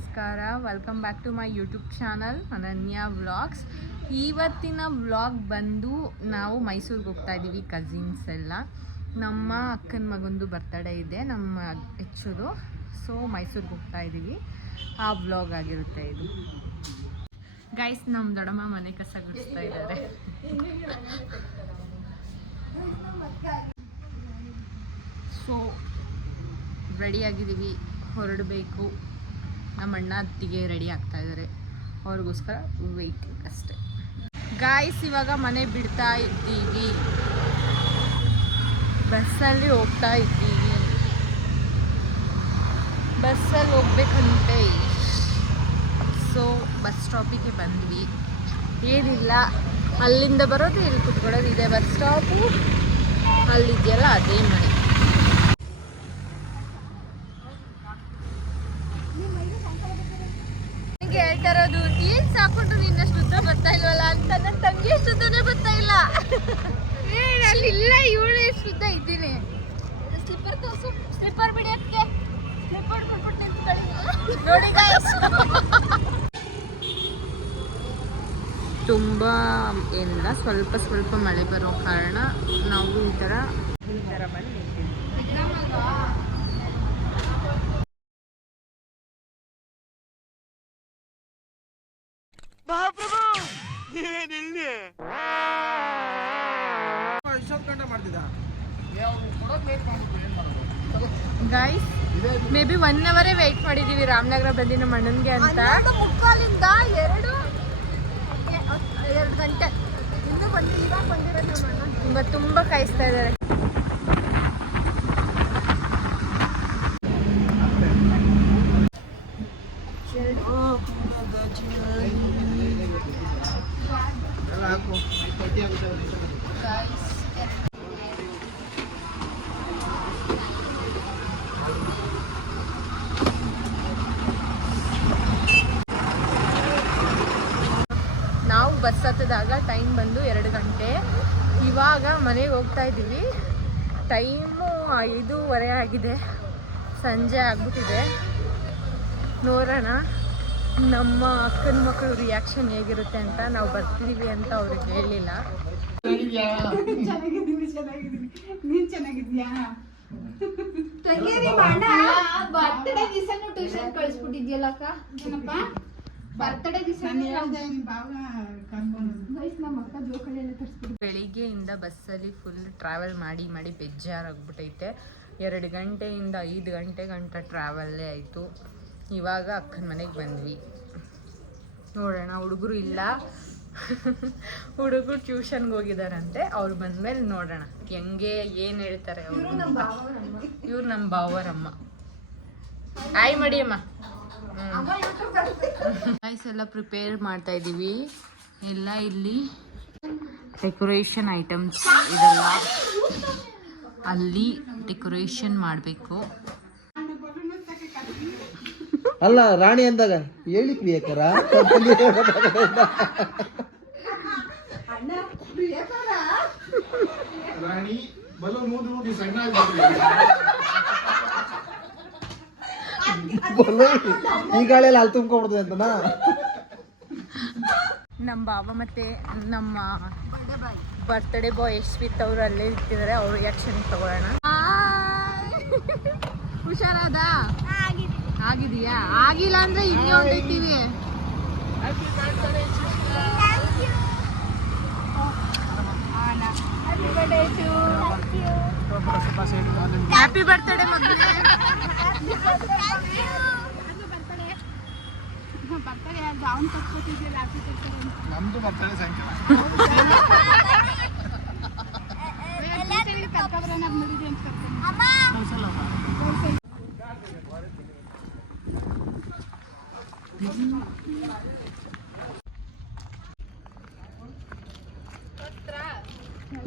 ನಮಸ್ಕಾರ. Welcome back to my YouTube channel Ananya vlogs. ಇವತ್ತಿನ vlog ಬಂದು ನಾವು ಮೈಸೂರಿಗೆ ಹೋಗ್ತಾ ಇದ್ದೀವಿ. ಕಸಿನ್ಸ್ ಎಲ್ಲ, ನಮ್ಮ ಅಕ್ಕನ ಮಗಂದು ಬರ್ತಡೇ ಇದೆ, ನಮ್ಮ ಹೆಚ್ಚುದು. ಸೊ ಮೈಸೂರಿಗೆ ಹೋಗ್ತಾ ಇದ್ದೀವಿ. ಆ ವ್ಲಾಗ್ ಆಗಿರುತ್ತೆ ಇದು. ಗೈಸ್, ನಮ್ಮ ದೊಡ್ಡಮ್ಮ ಮನೆ ಕಸ ಗುಡಿಸ್ತಾ ಇದ್ದಾರೆ. ಸೊ ರೆಡಿಯಾಗಿದ್ದೀವಿ, ಹೊರಡಬೇಕು. ನಮ್ಮ ಅಣ್ಣ ಅತ್ತಿಗೆ ರೆಡಿ ಆಗ್ತಾ ಇದ್ದಾರೆ, ಅವ್ರಿಗೋಸ್ಕರ ವೆಯ್ಟ್ ಅಷ್ಟೆ. ಗಾಯ್ಸ್, ಇವಾಗ ಮನೆ ಬಿಡ್ತಾ ಇದ್ದೀವಿ, ಬಸ್ಸಲ್ಲಿ ಹೋಗ್ತಾ ಇದ್ದೀವಿ. ಬಸ್ಸಲ್ಲಿ ಹೋಗ್ಬೇಕಂತೆ. ಸೊ ಬಸ್ ಸ್ಟಾಪಿಗೆ ಬಂದ್ವಿ. ಏನಿಲ್ಲ, ಅಲ್ಲಿಂದ ಬರೋದು ಇಲ್ಲಿ ಕುತ್ಕೊಳ್ಳೋದು. ಇದೆ ಬಸ್ ಸ್ಟಾಪು, ಅಲ್ಲಿದೆಯಲ್ಲ ಅದೇ ಮನೆ. ಹೇಳ್ತಾ ಇರೋದು, ಏನ್ ಸಾಕೊಂಡು ನಿನ್ನಷ್ಟು ಉದ್ದ ಬರ್ತಾ ಇಲ್ವಲ್ಲ ಅಂತ. ನನ್ನ ತಂಗಿ ಎಷ್ಟು ಉದ್ದನೇ ಬರ್ತಾ ಇಲ್ಲ. ಅಲ್ಲಿಲ್ಲ, ಇವಳು ಎಷ್ಟು ಉದ್ದ ಇದ್ದೀನಿ. ಸ್ಲಿಪ್ಪರ್ ತೋರ್ಸು, ಸ್ಲಿಪ್ಪರ್ ಬಿಡಿ ಅದಕ್ಕೆ. ಸ್ಲಿಪ್ಪರ್ ಕೊಟ್ಬಿಟ್ಟು ನೋಡಿ ಗಾಯ್ಸ್. ತುಂಬ ಏನಿಲ್ಲ, ಸ್ವಲ್ಪ ಸ್ವಲ್ಪ ಮಳೆ ಬರೋ ಕಾರಣ ನಾವು ಈ ಥರ ಬಂದು ನಿಂತಿದ್ದೀವಿ. Guys, may be 1 hour wait ಮಾಡಿದೀವಿ ರಾಮನಗರ ಬಂದಿ ನಮ್ಮ ಅಣ್ಣನ್ಗೆ ಅಂತ. 3:45 2 ಗಂಟೆ ತುಂಬಾ ಕಾಯಿಸ್ತಾ ಇದ್ದಾರೆ. ನಾವು ಬಸ್ ಹತ್ತಿದಾಗ ಟೈಮ್ ಬಂದು 2 ಗಂಟೆ. ಇವಾಗ ಮನೆಗೆ ಹೋಗ್ತಾ ಇದ್ದೀವಿ. ಟೈಮು 5:15 ಆಗಿದೆ, ಸಂಜೆ ಆಗ್ಬಿಟ್ಟಿದೆ. ನೋಡೋಣ ನಮ್ಮ ಅಕ್ಕನ ಮಕ್ಕಳು ರಿಯಾಕ್ಷನ್ ಹೇಗಿರುತ್ತೆ ಅಂತ. ನಾವು ಬರ್ತಿದ್ದೀವಿ ಅಂತ ಅವ್ರಿಗೆ ಹೇಳಿಲ್ಲ. ಬರ್ತಡೇ ದಿವಸನೂ ಟ್ಯೂಷನ್ ಕಳಿಸ್ಬಿಟ್ಟಿದ್ಯಲ್ಲಕ್ಕ. ಏನಪ್ಪ ಬರ್ತಡೇ ದಿವಸ ಬೆಳಿಗ್ಗೆಯಿಂದ ಬಸ್ಸಲ್ಲಿ ಫುಲ್ ಟ್ರಾವೆಲ್ ಮಾಡಿ ಮಾಡಿ ಬೇಜಾರಾಗ್ಬಿಟ್ಟೈತೆ. 2 ಗಂಟೆಯಿಂದ 5 ಗಂಟೆ ಗಂಟ ಟ್ರಾವೆಲ್ಲೇ ಆಯಿತು. ಇವಾಗ ಅಕ್ಕನ ಮನೆಗೆ ಬಂದ್ವಿ. ನೋಡೋಣ, ಹುಡುಗರು ಇಲ್ಲ, ಹುಡುಗರು ಟ್ಯೂಷನ್ಗೆ ಹೋಗಿದಾರಂತೆ. ಅವ್ರು ಬಂದ್ಮೇಲೆ ನೋಡೋಣ ಹೆಂಗೆ ಏನು ಹೇಳ್ತಾರೆ ಅವರು. ಇವ್ರು ನಮ್ಮ ಬಾವರಮ್ಮ. ಆಯ್ ಮಾಡಿ ಅಮ್ಮ. ರೈಸ್ ಎಲ್ಲ ಪ್ರಿಪೇರ್ ಮಾಡ್ತಾ ಇದ್ದೀವಿ. ಎಲ್ಲ ಇಲ್ಲಿ ಡೆಕೋರೇಷನ್ ಐಟಮ್ಸ್ ಇದೆಲ್ಲ ಅಲ್ಲಿ ಡೆಕೋರೇಷನ್ ಮಾಡಬೇಕು. ಅಲ್ಲ ರಾಣಿ ಅಂದಾಗ ಹೇಳಿಕ್ ಬೇಕಾರ ರಾಣಿ ಈಗಾಳೆಲ್ಲ ಅಲ್ಲಿ ತುಂಬ್ಕೊಂಡ್ಬಿಡ್ತದೆ ಅಂತನಾ. ನಮ್ಮ ಬಾಬಾ ಮತ್ತೆ ನಮ್ಮ ಬರ್ತ್ಡೇ ಬಾಯ್ ಯಶ್ವಿತ್ ಅವರು ಅಲ್ಲೇ ಇರ್ತಿದ್ದಾರೆ. ಅವ್ರ ರಿಯಾಕ್ಷನ್ ತಗೊಳ್ಳೋಣ. ಹುಷಾರಾದ? ಆಗಿದೆಯಾ? ಆಗಿಲ್ಲ ಅಂದ್ರೆ ಇನ್ನೇ ಹೊಂಟೈತೀವಿ. ಹ್ಯಾಪಿ ಬರ್ತ್ಡೇ ಮಕ್ಕಳೇ. ನಮ್ದು ಬರ್ತಾಳೆ ಸಾಯಂಕಾಲ.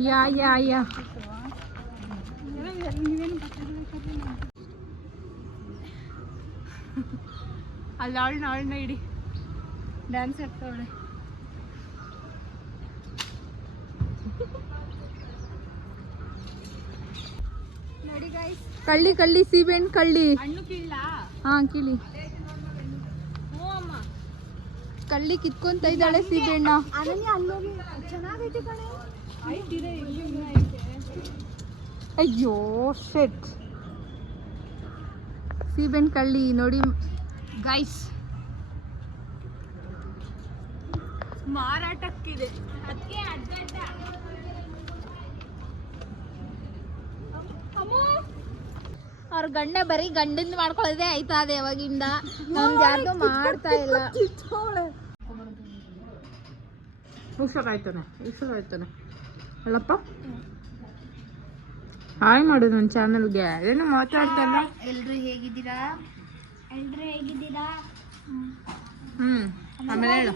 ಯಾ ಯಾ ಯಾ ಅಲ್ಲಿ ಅವಳನ್ನ ಇಡಿ, ಡ್ಯಾನ್ಸ್ ಆಗ್ತಾವಳೆ. ನೋಡಿ ಗೈಸ್, ಕಳ್ಳಿ ಕಳ್ಳಿ ಸೀಬೆಹಣ್ಣು ಕಳ್ಳಿ. ಹಣ್ಣು ಕೀಳಾ? ಹಾ ಕೀಳಿ. ಕಳ್ಳಿ ಕಿತ್ಕೊಂತ ಇದ್ದಾಳೆ ಸೀಬೆಣ್ಣ. ಅಯ್ಯೋ ಶೆಟ್, ಸೀಬೆಣ್ಣು ಕಳ್ಳಿ ನೋಡಿ ಗೈಸ್, ಮಾರಾಟಕ್ಕಿದೆ. ಅವ್ರ ಗಂಡ ಬರೀ ಗಂಡಂದು ಮಾಡ್ಕೊಳ್ಳೋದೇ ಆಯ್ತಾ ಅದೇ ಯಾವಾಗಿಂದ, ನಮ್ದು ಯಾರ್ದು ಮಾಡ್ತಾ ಇಲ್ಲ. ಹುಷಾರಾಯ್ತಾನೆ ಅಲ್ಲಪ್ಪ. ಹಾಯ್ ಮಾಡು ನನ್ನ ಚಾನಲ್ಗೆ. ಏನು ಮಾತಾಡ್ತಲ್ಲ. ಎಲ್ರು ಹೇಗಿದ್ದೀರಾ? ಆಮೇಲೆ ಹೇಳು.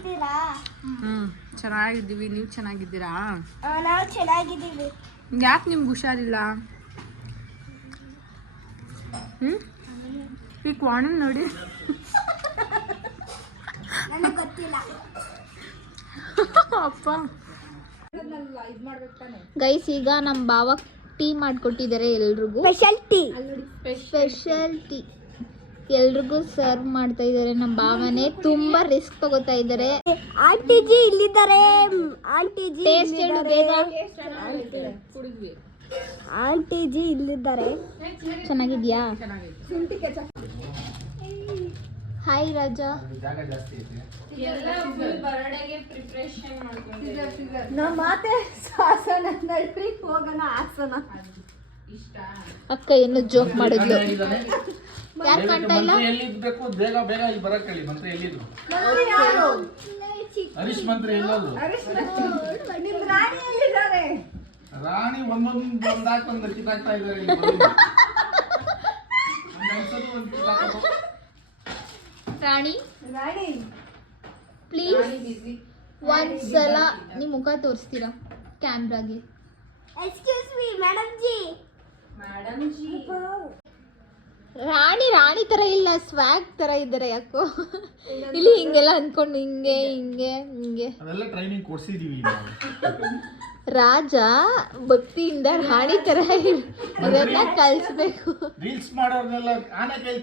ಚೆನ್ನಾಗಿದ್ದೀವಿ, ನೀವು ಚೆನ್ನಾಗಿದ್ದೀರಾ? ನಾವು ಚೆನ್ನಾಗಿದ್ದೀವಿ. ಯಾಕೆ ನಿಮ್ಗೆ ಹುಷಾರಿಲ್ಲ? ಈ ಕ್ವಾಣನ್ ನೋಡಿ. ನನಗೆ ಗೊತ್ತಿಲ್ಲ. ಅಪ್ಪ ಗೈಸ್, ಈಗ ನಮ್ಮ ಬಾವ ಟೀ ಮಾಡ್ಕೊಟ್ಟಿದ್ದಾರೆ ಎಲ್ರಿಗೂ. ಸ್ಪೆಷಲ್ ಟೀ ಎಲ್ರಿಗೂ ಸರ್ವ್ ಮಾಡ್ತಾ ಇದ್ದಾರೆ. ನಮ್ಮ ಬಾವನೇ ತುಂಬಾ ರಿಸ್ಕ್ ತಗೋತಾ ಇದ್ದಾರೆ. ಆಂಟಿಜಿ ಇಲ್ಲಿದ್ದಾರೆ. ಆಂಟಿಜಿ ಟೇಸ್ಟ್ ಹೇಳು ಬೇಗ. ಆಂಟಿಜಿ ಇಲ್ಲಿದ್ದಾರೆ. ಚೆನ್ನಾಗಿದ್ಯಾ? ಹಾಯ್ ರಾಜ. ನಮ್ಮ ಮಾತೆ ಶಾಸನ ನಡ್ರಿ ಹೋಗೋಣ ಆಸನ. ಅಕ್ಕ ಏನು ಜೋಕ್ ಮಾಡಿದ್ಲು. ಯಾರು ಕಾಣ್ತಾ ಇಲ್ಲ? ಎಲ್ಲಿದ್ಬೇಕು ಬೇಗ ಬೇಗ ಇಲ್ಲಿ ಬರಕ್ ಹೇಳಿ. ಮಂತ್ರಿ ಎಲ್ಲಿದ್ರು? ಹರೀಶ್ ಮಂತ್ರಿ ಎಲ್ಲೋದು? ನಿಮ್ ರಾಣಿ ಎಲ್ಲಿದ್ದಾರೆ? ರಾಣಿ ಒಂದೊಂದು ಕಿತ್ತಾಕ್ತಾ ಇದ್ದಾರೆ. ರಾಣಿ ರಾಣಿ ಪ್ಲೀಸ್ ಒಂದ್ಸಲ ನಿಮ್ ಮುಖ ತೋರಿಸ್ತೀರಾ ಕ್ಯಾಮ್ರಾಗೆ? Excuse me madam ji. ರಾಣಿ ತರ ಇಲ್ಲ, ಸ್ವ್ಯಾಗ್ ತರ ಇದ್ದಾರೆ ಯಾಕೋ. ಇಲ್ಲಿ ಹಿಂಗೆಲ್ಲ ಅನ್ಕೊಂಡು ಹಿಂಗೆ ಅದೆಲ್ಲ ಟ್ರೈನಿಂಗ್ ಕೊಡ್ಸಿದೀವಿ. ರಾಜ ಭಕ್ತಿಯಿಂದ ರಾಣಿ ತರ ಇರೋದನ್ನ ಕಲಿಸ್ಬೇಕು. ರೀಲ್ಸ್ ಮಾಡೋರ್ನೆಲ್ಲ ಆನೆ ಕೈ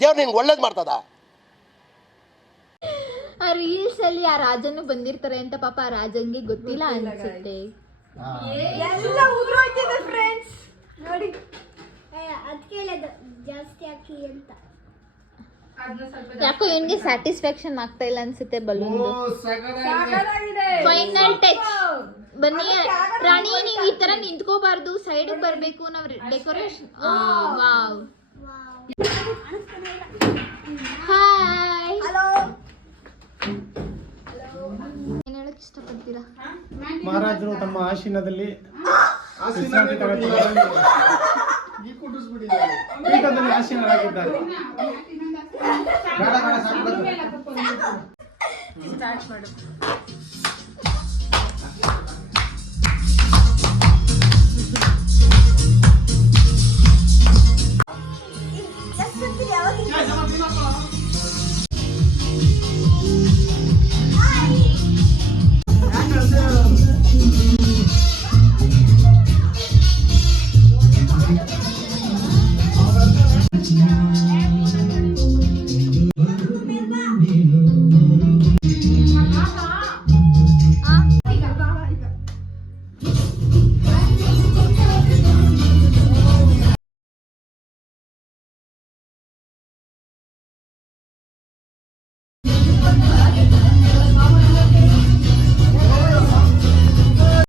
ದೇವ್ರು ನಿನ್ಗೆ ಒಳ್ಳೇದು ಮಾಡ್ತದ. ಆ ರೀಲ್ಸ್ ಅಲ್ಲಿ ಆ ರಾಜನು ಬಂದಿರ್ತಾರೆ ಅಂತ ಪಾಪ ಆ ರಾಜಂಗೆ ಗೊತ್ತಿಲ್ಲ ಅನ್ಸುತ್ತೆ. ಎಲ್ಲ ಉದುರೋಯ್ತಿದೆ ಫ್ರೆಂಡ್ಸ್ ನೋಡಿ. ಅದಕ್ಕೆ ಹೇಳೋದು ಜಾಸ್ತಿ ಹಾಕಿ ಅಂತ. ಯಾಕೋ ಇವನ್ಗೆ ಸ್ಯಾಟಿಸ್ಫ್ಯಾಕ್ಷನ್ ಆಗ್ತಾ ಇಲ್ಲ ಅನ್ಸುತ್ತೆ ಬಲೂನ್. Final touch. ಬನ್ನಿ ರಾಣಿ, ನೀವು ಈ ತರ ನಿಂತ್ಕೋಬಾರ್ದು, ಸೈಡ್ ಬರ್ಬೇಕು. ನಾವ್ ಡೆಕೋರೇಷನ್. ವಾವ್. ಹಾಯ್. ಹಲೋ. ಏನ್ ಹೇಳಕ್ ಇಷ್ಟಪಡ್ತೀರಾ? ಮಹಾರಾಜರು ತಮ್ಮ ಆಸೀನದಲ್ಲಿ ವಿಶ್ರಾಂತಿ ತಗೊಳ್ತಿದ್ದಾರೆ. ಪೀಠದಲ್ಲಿ ಆಸೀನರಾಗಿದ್ದಾರೆ. ಸ್ಟಾರ್ಟ್ ಮಾಡು.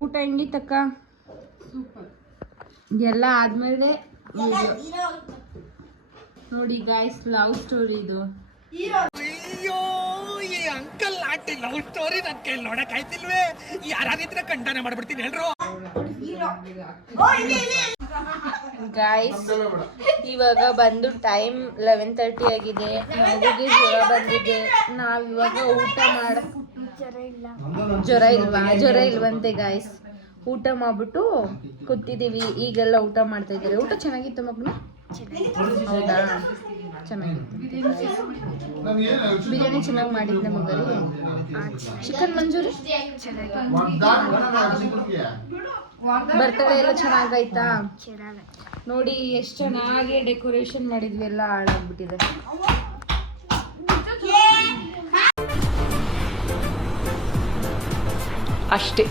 ಊಟ ಹೆಂಗಿತ್ತಕ್ಕ? ಎಲ್ಲ ಆದ್ಮೇಲೆ ನೋಡಿ ಗಾಯ್ಸ್, ಲವ್ ಸ್ಟೋರಿ ಇದು. ಅಯ್ಯೋ ಈ ಅಂಕಲ್ ಆಂಟಿ ಲವ್ ಸ್ಟೋರಿ ನನ್ ಕೈ ನೋಡಕ್ ಆಯ್ತಿಲ್ವೇ? ಯಾರಾದಿದ್ರೆ ಕಂಡನೆ ಮಾಡ್ಬಿಡ್ತೀನಿ ಎಲ್ರು. ಗಾಯ್ಸ್, ಇವಾಗ ಬಂದು ಟೈಮ್ 11:30 ಆಗಿದೆ. ಮಗುಗೆ ಜ್ವರ ಬಂದಿದೆ. ನಾವ್ ಇವಾಗ ಊಟ ಮಾಡ ಜ್ವರ ಇಲ್ವಂತೆ ಗಾಯ್ಸ್. ಊಟ ಮಾಡ್ಬಿಟ್ಟು ಕೂತಿದೀವಿ. ಈಗೆಲ್ಲ ಊಟ ಮಾಡ್ತಾ ಇದ್ದಾರೆ. ಊಟ ಚೆನ್ನಾಗಿತ್ತು ಮಗ್ನ? ಹೌದಾ, ಚೆನ್ನಾಗಿತ್ತು. ಬಿರಿಯಾನಿ ಚೆನ್ನಾಗಿ ಮಾಡಿದ್ದೆ ಮಗರಿ. ಚಿಕನ್ ಮಂಚೂರಿ ಬರ್ತಡೇ ಎಲ್ಲ ಚೆನ್ನಾಗಾಯ್ತಾ? ನೋಡಿ ಎಷ್ಟು ಚೆನ್ನಾಗಿ ಡೆಕೋರೇಷನ್ ಮಾಡಿದ್ವಿ, ಎಲ್ಲ ಹಾಳಾಗ್ಬಿಟ್ಟಿದೆ. ಅಷ್ಟೇ.